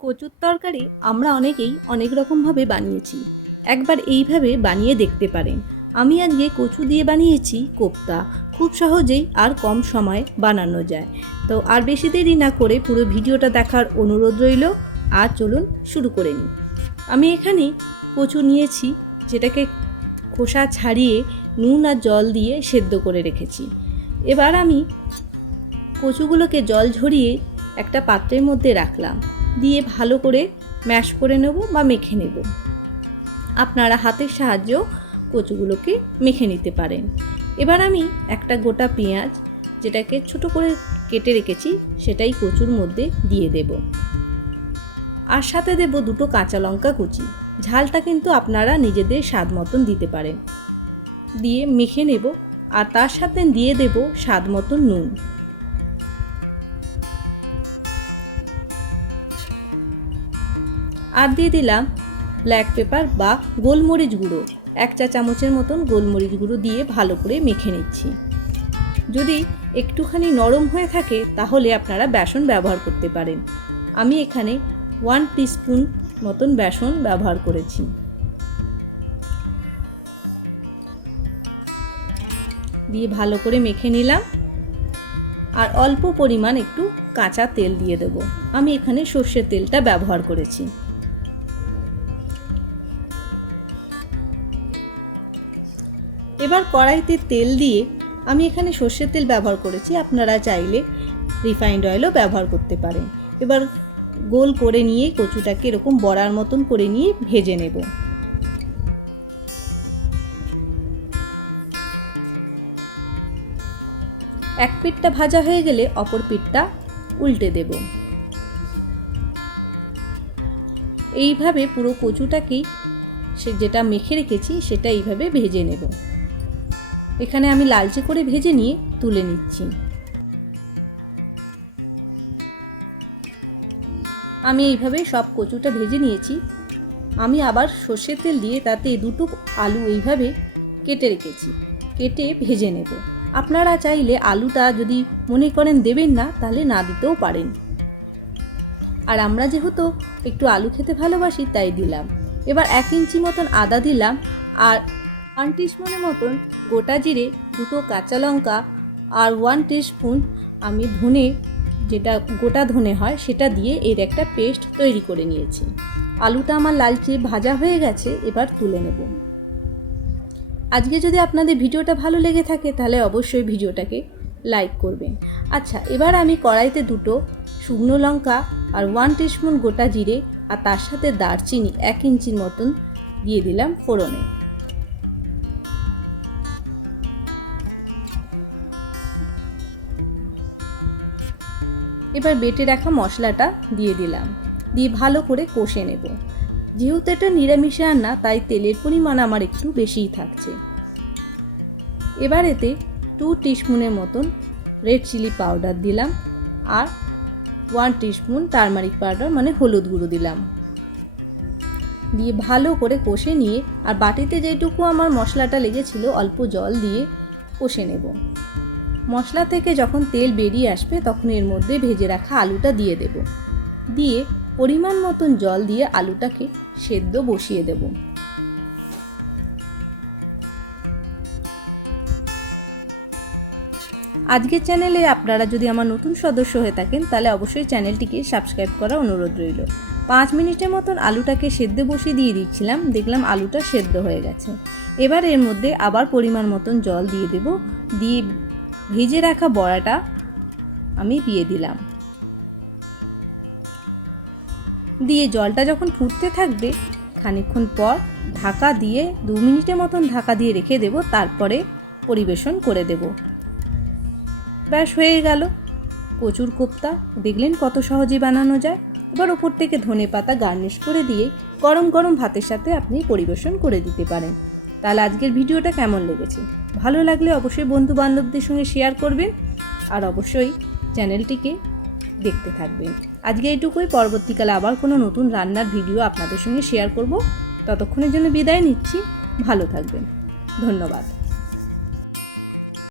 কচুর তরকারি আমরা অনেকেই অনেক রকমভাবে বানিয়েছি। একবার এইভাবে বানিয়ে দেখতে পারেন। আমি আজকে কচু দিয়ে বানিয়েছি কোপ্তা। খুব সহজেই আর কম সময়ে বানানো যায়। তো আর বেশি দেরি না করে পুরো ভিডিওটা দেখার অনুরোধ রইল। আর চলুন শুরু করে নিই। আমি এখানে কচু নিয়েছি, যেটাকে খোসা ছাড়িয়ে নুন আর জল দিয়ে সেদ্ধ করে রেখেছি। এবার আমি কচুগুলোকে জল ঝরিয়ে একটা পাত্রের মধ্যে রাখলাম। দিয়ে ভালো করে ম্যাশ করে নেব বা মেখে নেব। আপনারা হাতের সাহায্যেও কচুগুলোকে মেখে নিতে পারেন। এবার আমি একটা গোটা পেঁয়াজ যেটাকে ছোট করে কেটে রেখেছি, সেটাই কচুর মধ্যে দিয়ে দেব। আর সাথে দেব দুটো কাঁচা লঙ্কা কুচি। ঝালটা কিন্তু আপনারা নিজেদের স্বাদ মতন দিতে পারেন। দিয়ে মেখে নেব আর তার সাথে দিয়ে দেব স্বাদ মতন নুন। আর দিয়ে দিলাম ব্ল্যাক পেপার বা গোলমরিচ গুঁড়ো। এক চা চামচের মতন গোলমরিচ গুঁড়ো দিয়ে ভালো করে মেখে নিচ্ছি। যদি একটুখানি নরম হয়ে থাকে, তাহলে আপনারা বেসন ব্যবহার করতে পারেন। আমি এখানে ওয়ান টিস্পুন মতন বেসন ব্যবহার করেছি। দিয়ে ভালো করে মেখে নিলাম। আর অল্প পরিমাণ একটু কাঁচা তেল দিয়ে দেব। আমি এখানে সর্ষের তেলটা ব্যবহার করেছি। এবার কড়াইতে তেল দিয়ে আমি এখানে সর্ষের তেল ব্যবহার করেছি। আপনারা চাইলে রিফাইন্ড অয়েলও ব্যবহার করতে পারেন। এবার গোল করে নিয়ে কচুটাকে এরকম বড়ার মতন করে নিয়ে ভেজে নেব। এক পিঠটা ভাজা হয়ে গেলে অপর পিঠটা উল্টে দেব। এইভাবে পুরো কচুটাকেই সে যেটা মেখে রেখেছি সেটা এইভাবে ভেজে নেব। এখানে আমি লালচে করে ভেজে নিয়ে তুলে নিচ্ছি। আমি এইভাবে সব কচুটা ভেজে নিয়েছি। আমি আবার সর্ষের তেল দিয়ে তাতে দুটো আলু এইভাবে কেটে রেখেছি। কেটে ভেজে নেব। আপনারা চাইলে আলুটা যদি মনে করেন দেবেন না, তাহলে না দিতেও পারেন। আর আমরা যেহেতু একটু আলু খেতে ভালোবাসি, তাই দিলাম। এবার এক ইঞ্চি মতন আদা দিলাম। আর ওয়ান টিস্পুনের মতন গোটা জিরে, দুটো কাঁচা লঙ্কা আর ওয়ান টিস্পুন আমি ধনে, যেটা গোটা ধনে হয়, সেটা দিয়ে এর একটা পেস্ট তৈরি করে নিয়েছি। আলুটা আমার লালচে ভাজা হয়ে গেছে, এবার তুলে নেব। আজকে যদি আপনাদের ভিডিওটা ভালো লেগে থাকে, তাহলে অবশ্যই ভিডিওটাকে লাইক করবেন। আচ্ছা এবার আমি কড়াইতে দুটো শুকনো লঙ্কা আর ওয়ান টিস্পুন গোটা জিরে আর তার সাথে দারচিনি এক ইঞ্চির মতন দিয়ে দিলাম ফোড়নে। এবার বেটে রাখা মশলাটা দিয়ে দিলাম। দিয়ে ভালো করে কষে নেব। যেহেতু এটা নিরামিষ রান্না তাই তেলের পরিমাণ আমার একটু বেশিই থাকছে। এবার এতে টু টিস্পুনের মতন রেড চিলি পাউডার দিলাম আর ওয়ান টিস্পুন টারমারিক পাউডার মানে হলুদ গুঁড়ো দিলাম। দিয়ে ভালো করে কষে নিয়ে আর বাটিতে যেটুকু আমার মশলাটা লেগেছিল, অল্প জল দিয়ে কষে নেব। মশলা থেকে যখন তেল বেরিয়ে আসবে, তখন এর মধ্যে ভেজে রাখা আলুটা দিয়ে দেব। দিয়ে পরিমাণ মতন জল দিয়ে আলুটাকে সেদ্ধ বসিয়ে দেব। আজকের চ্যানেলে আপনারা যদি আমার নতুন সদস্য হয়ে থাকেন, তাহলে অবশ্যই চ্যানেলটিকে সাবস্ক্রাইব করার অনুরোধ রইল। পাঁচ মিনিটের মতন আলুটাকে সেদ্ধ বসিয়ে দিয়ে দিচ্ছিলাম, দেখলাম আলুটা সেদ্ধ হয়ে গেছে। এবার এর মধ্যে আবার পরিমাণ মতন জল দিয়ে দেব। দিয়ে ভেজে রাখা বড়াটা আমি দিয়ে দিলাম। দিয়ে জলটা যখন ফুটতে থাকবে, খানিকক্ষণ পর ঢাকা দিয়ে দু মিনিটের মতন ঢাকা দিয়ে রেখে দেব, তারপরে পরিবেশন করে দেব। ব্যাস, হয়ে গেল। কচুর কোপ্তা, দেখলেন কত সহজে বানানো যায়? এবার ওপর থেকে ধনে পাতা গার্নিশ করে দিয়ে গরম গরম ভাতের সাথে আপনি পরিবেশন করে দিতে পারেন। তাহলে আজকের ভিডিওটা কেমন লেগেছে? ভালো লাগলে অবশ্যই বন্ধু বান্ধবদের সঙ্গে শেয়ার করবেন আর অবশ্যই চ্যানেলটিকে দেখতে থাকবেন। আজকে এইটুকুই, পরবর্তীকালে আবার কোনো নতুন রান্নার ভিডিও আপনাদের সঙ্গে শেয়ার করব। ততক্ষণের জন্য বিদায় নিচ্ছি। ভালো থাকবেন। ধন্যবাদ।